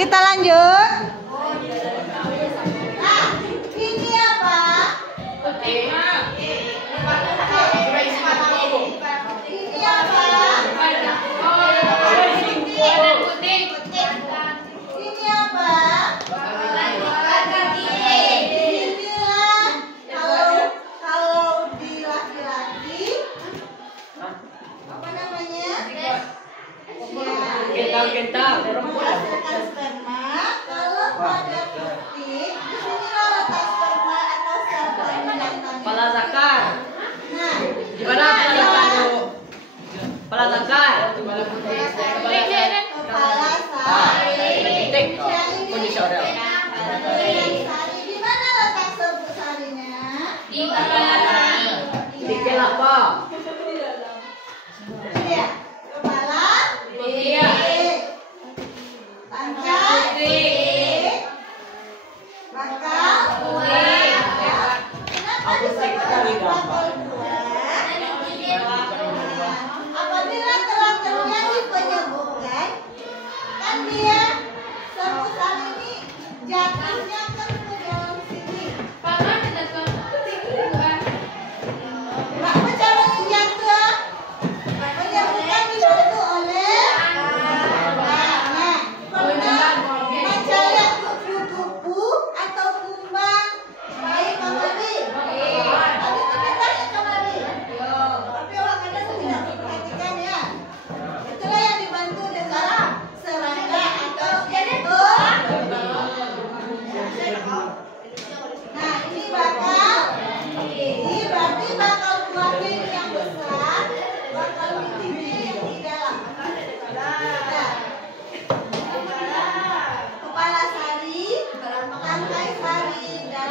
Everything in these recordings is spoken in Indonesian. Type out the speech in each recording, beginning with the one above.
Kita lanjut. Nah, ini apa? Ini apa? Ini apa? Inilah kalau di laki-laki apa namanya? Kentang. Menghasilkan sperma. Kalau pada kucing, disinilah letak sperma atau sel jantan. Kepala zakar. Nah, Gimana kepala zakar? Kepala zakar. kepala sari. Titik. Kondisi orel. Di mana letak serbuk sarinya? Titik apa? Iya. Kepala. Iya. Pangkal. Bakal. Kenapa disebut bakal dua? Apabila telah terjadi penyebukan, kan dia serbuk sari ini jatuhnya kan ke dalam sini. Mak mencari jatuh. Penyebukan dibantu oleh pernah mencari kupu-kupu atau kumbang. Baik, Kamali. Habis itu tanya Kamali. Tapi orang kadang tidak diperhatikan ya. Itulah yang dibantu dengan serangga atau kentur. Nah, ini bakal. Ini berarti bakal buahnya ini yang besar, bakal bintinya yang di dalam. Nah, kepala sari, tangkai sari, dan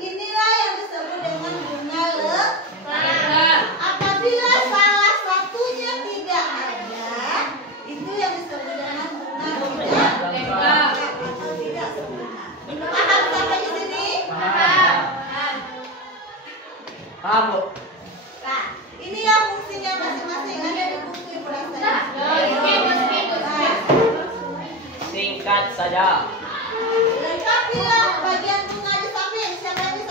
inilah yang disebut dengan bunga lekar. Apabila salah satunya tidak ada, itu yang disebut dengan bunga lekar atau tidak sempurna. Paham sampai di sini? Paham, Bu? Nah, ini ya fungsinya masing-masing ada di buku Ibu Rasa. Singkat saja. Lengkapilah bagian bunga di samping. Siapa yang bisa?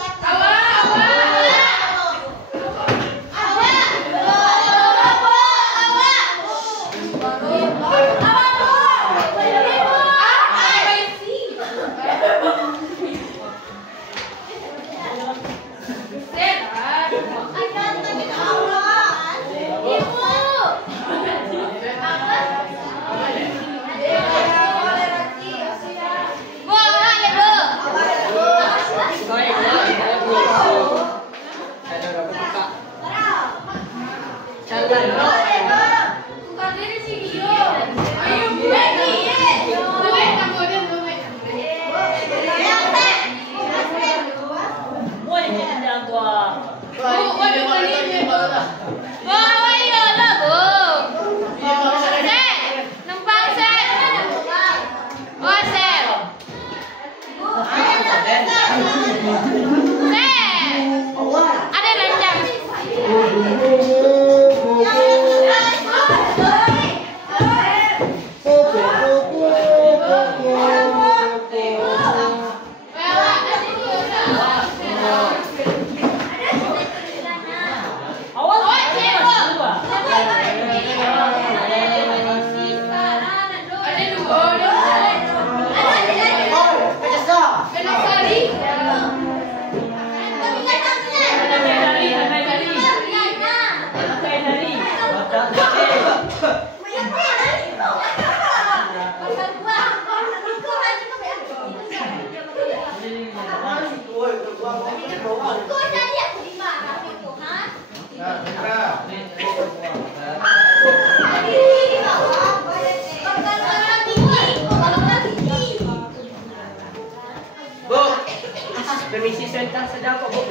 Permisi sebentar saja kok, Bu.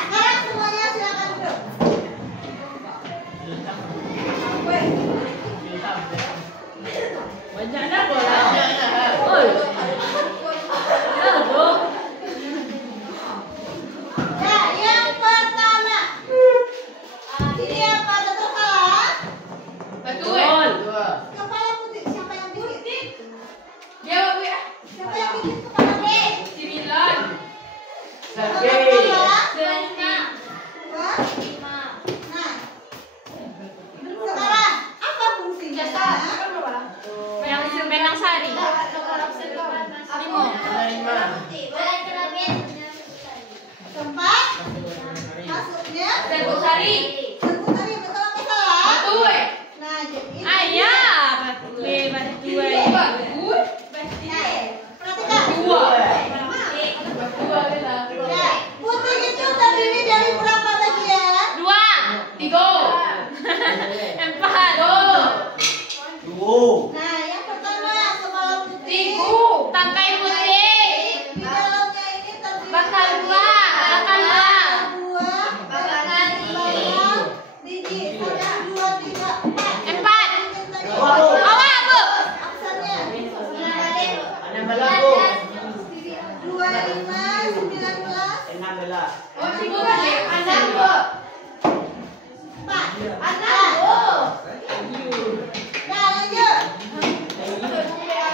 Sekarang semuanya silakan duduk. Ini apa? Betul salah? Betul. Kepala putih siapa yang bikin? Jawab Bu ya. Siapa yang bikin kepala putih? 9. Sergei. Dua. Nah, sekarang apa fungsinya? Yang Benang Sari. 5. Tempat masuknya Serbu Sari. Serbu Sari, betul apa salah? Betul. Nah, jadi Ayah, batu. Nah, perhatikan. 2 Bella. Ya, putih itu terdiri dari berapa bagian? 2. 3. 4. 2. Nah, yang pertama kepala putih. 3. Tangkai putih. Di dalamnya ini terdiri Bakal dari buah. Bakal buah. buah, bawang, biji, 1, 2, 3, 4. 4. Wow. Awak Bu. Aksennya Ana balago. 2, 5, 19, 16. Oh, 3 balik. Anak Bu. 4. Anak Bu. Nah, lanjut.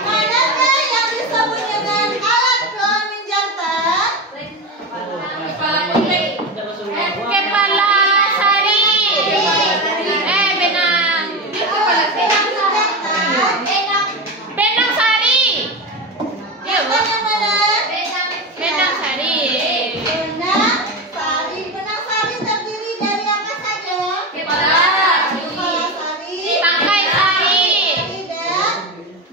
Manakah yang disebut dengan alat kelamin jantan? Kepala putih. Kepala Sari. Benang. Benang Sari. Ya Bu. Yang mana? Benang Sari. Benang sari. Benang sari terdiri dari apa saja? Kepala. Kepala sari, Tangkai Sari. dan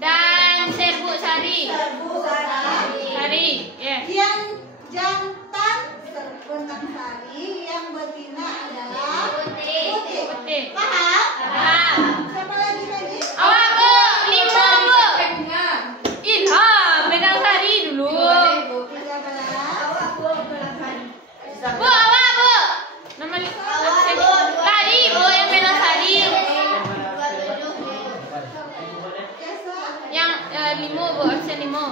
Dan serbu Sari. serbu sari. Sari. Ya. Yang jantan benang sari, yang betina adalah putih. Putih. Paham? Paham. Siapa lagi? Awak Bu. 5 Bu. Ilham. Benang Sari dulu. 13. Bu, awak Bu. Nomor lari Bu yang Benang Sari. Besok Yang 5 Bu, absen 5.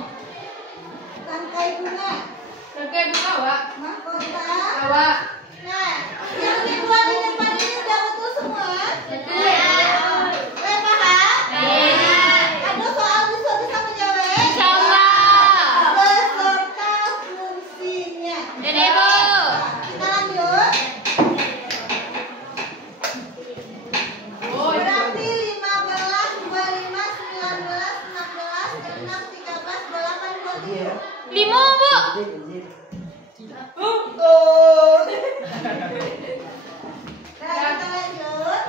tangkai bunga, Kakek Bu awak. mahkota. Awak. Nah, yang di depan ini udah betul semua. Betul. Paham? Iya. Ada soal bisa menjawab. Insyaallah. Beserta fungsinya. Jadi Bu. Kita lanjut. Berarti 15, 25, 19, 16, 6, 13, 8, 27. 5 Bu. Nah, kita lanjut.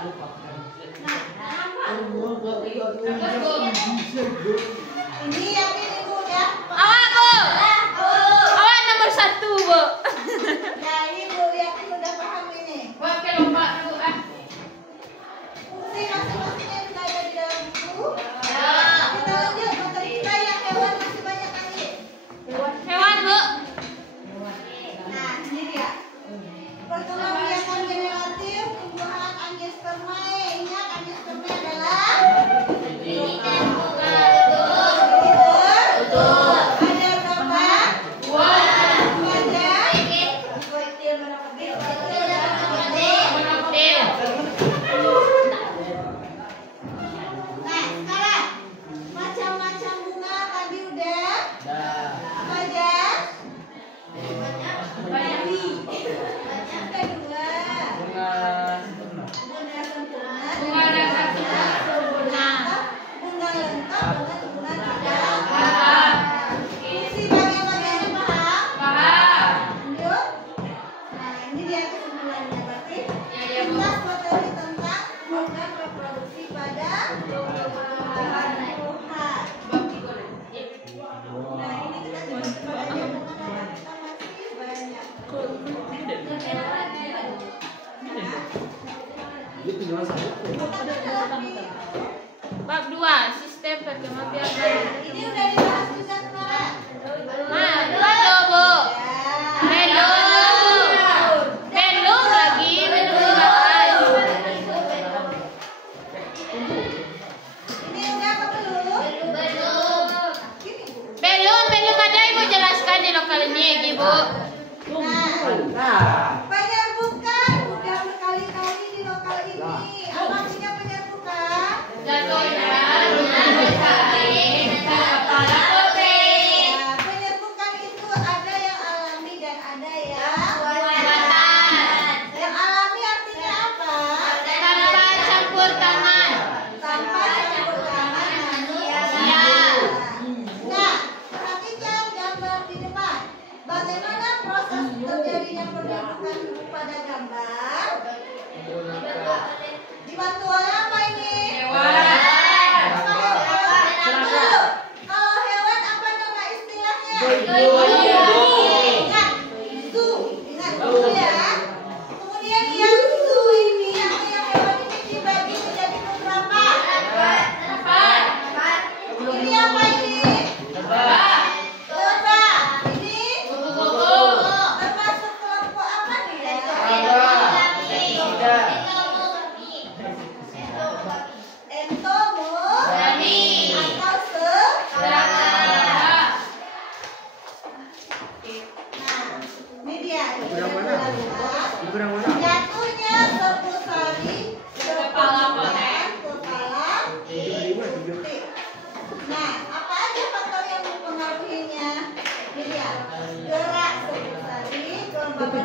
Ini yang ini Bu ya. Awak Bu. Awak nomor 1 Bu. Nah, ini Bu yakin udah paham ini. Buat ke lomba Bu ah. Fungsi masing-masingnya juga ada di dalam buku. Kita lanjut materi kita yang hewan masih banyak lagi. Hewan Bu. Nah, ini dia. Perkembangbiakan generatif tumbuhan angiospermae. Ingat angiospermae adalah betul. Ada berapa? 2 aja. Nah, sekarang macam-macam bunga tadi udah. Apa aja? Kedua, bunga sempurna. Bunga dan sempurna. Bunga lengkap dengan bunga tidak. Paham. Fungsi bagian-bagiannya paham? Paham. Lanjut. Nah, ini dia kesimpulannya. Berarti Ya Bu. kita materi tentang program reproduksi pada tumbuhan. Nah, ini kita cuma sebagai bunga karena kita masih banyak. Bab 2 sistem perkembangbiakan. Ini udah dibahas juga kemarin. Belum Bu. Belum lagi belum dibahas. Ini udah apa belum? Gini, Bu. Belum ada Ibu jelaskan di lokal ini Ibu. Nah, Nah. penyerbukan udah berkali-kali di lokal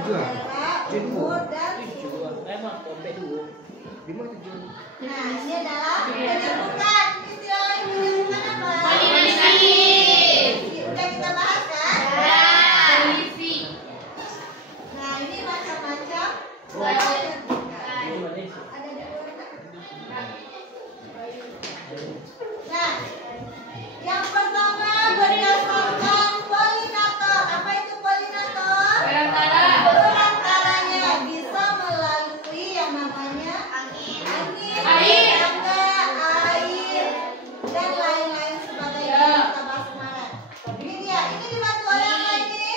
adalah umur dan suku. Nah, ini adalah penyerbukan. Istilah penyerbukan apa? Polisi. Udah kita bahas kan? Polisi. Nah, ini macam-macam. Ada di luar tak? Nah, yang pertama berdasarkan polinator. Apa itu polinator? Perantaranya bisa melalui yang namanya angin, Air. tangga, air, dan lain-lain sebagainya yang kita bahas kemarin. Ini dia. Ini dibantu oleh apa ini?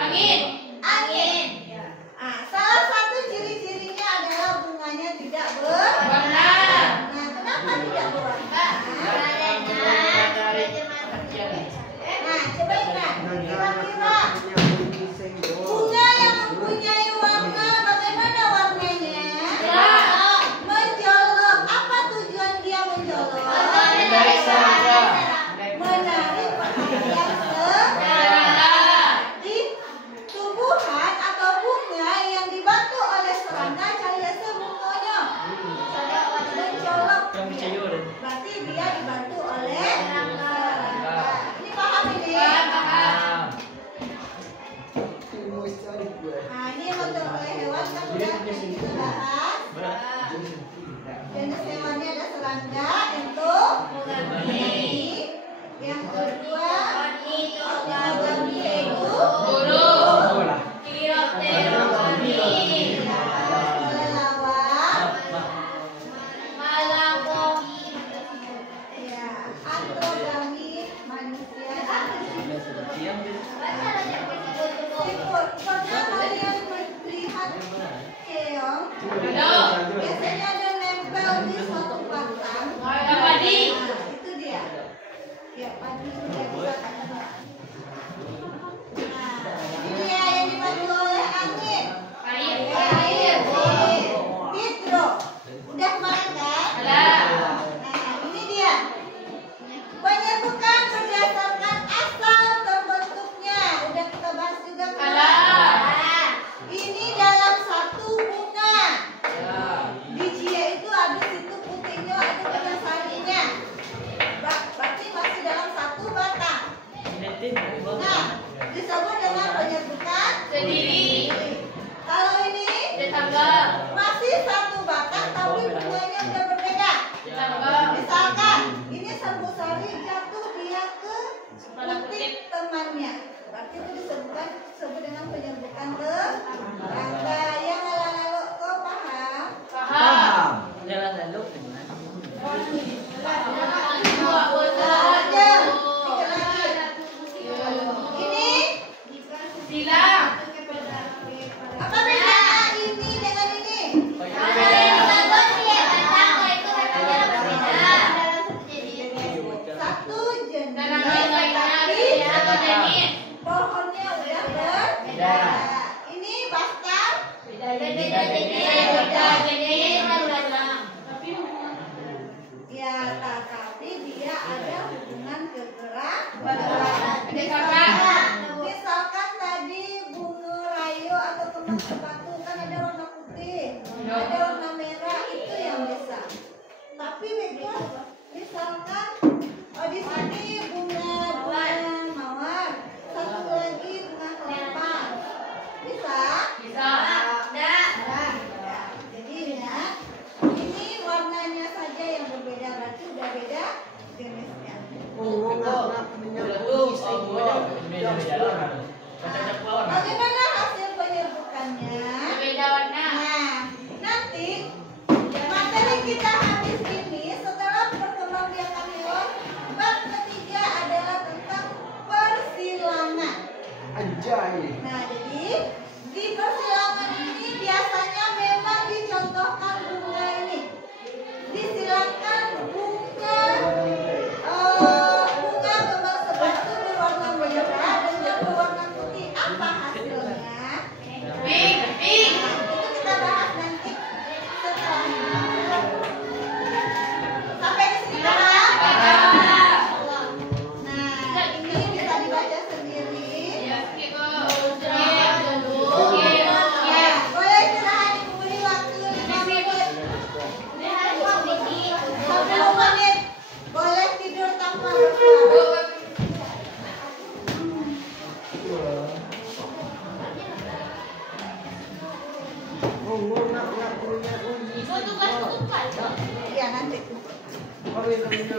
Angin. Angin. Ah, salah satu ciri-cirinya adalah bunganya tidak berwarna. Nah, kenapa tidak berwarna? Nah, coba ingat. Kira-kira bunga yang mempunyai warna, bagaimana warnanya? Mencolok. Apa tujuan dia mencolok? Menarik perhatian di tumbuhan atau bunga yang dibantu oleh serangga cahaya bunganya mencolok. Berarti dia dibantu oleh serangga. Ini paham ini? Nah, ini yang dibantu oleh hewan kan udah kita bahas. Jenis hewannya ada serangga, entuk, yang kedua monogami yaitu kelelawar, ya, androgami manusia. Pernah kalian melihat keong? Biasanya ada nempel di suatu batang. Padi. Nah, itu dia. Ya, padi sudah bisa kan? Nah, ini dia yang dibantu oleh angin. Air. Hidro. Udah kemarin kan? Nah, ini dia. Penyerbukan berdasarkan asal terbentuknya. Udah kita bahas juga kemarin. Ini dalam satu bunga. Bijinya itu habis itu putihnya ada dengan sarinya. Berarti masih dalam satu batang. Nah, disebut dengan penyerbukan Sendiri. Kalau ini Tetangga. masih satu batang tapi bunganya udah berbeda. Tetangga. Misalkan ini serbu sari jatuh dia ke putih temannya. Berarti itu disebut dengan penyerbukan tetangga. Yang lalu kau paham? Paham. Aja. Tiga lagi. Ini Silang. apa beda ini dengan ini? Satu jenis tapi pohonnya udah berbeda. Ini bastar. Ya, tapi dia ada hubungan kekerabatan. Misalkan tadi bunga rayu atau kembang sepatu kan ada warna putih, ada warna merah, itu yang bisa. Tapi beda. Misalkan di sini bunga mawar, satu lagi bunga kelapa, bisa? Jadi ya, ini warnanya saja yang berbeda, berarti udah beda jenisnya. Bagaimana hasil penyerbukannya? Beda warna. Nah, nanti materi kita habis ini setelah perkembangbiakan hewan, bab ketiga adalah tentang persilangan. Nah, jadi di persilangan ini biasanya memang dicontohkan bunga ini. Disilakan bunga kembang sepatu berwarna merah dengan berwarna putih. Apa hasilnya? Pink. Nah, itu kita bahas nanti setelah ini. ungu nak punya ungu. Ibu tugas tutup kan? Iya nanti. Oh, itu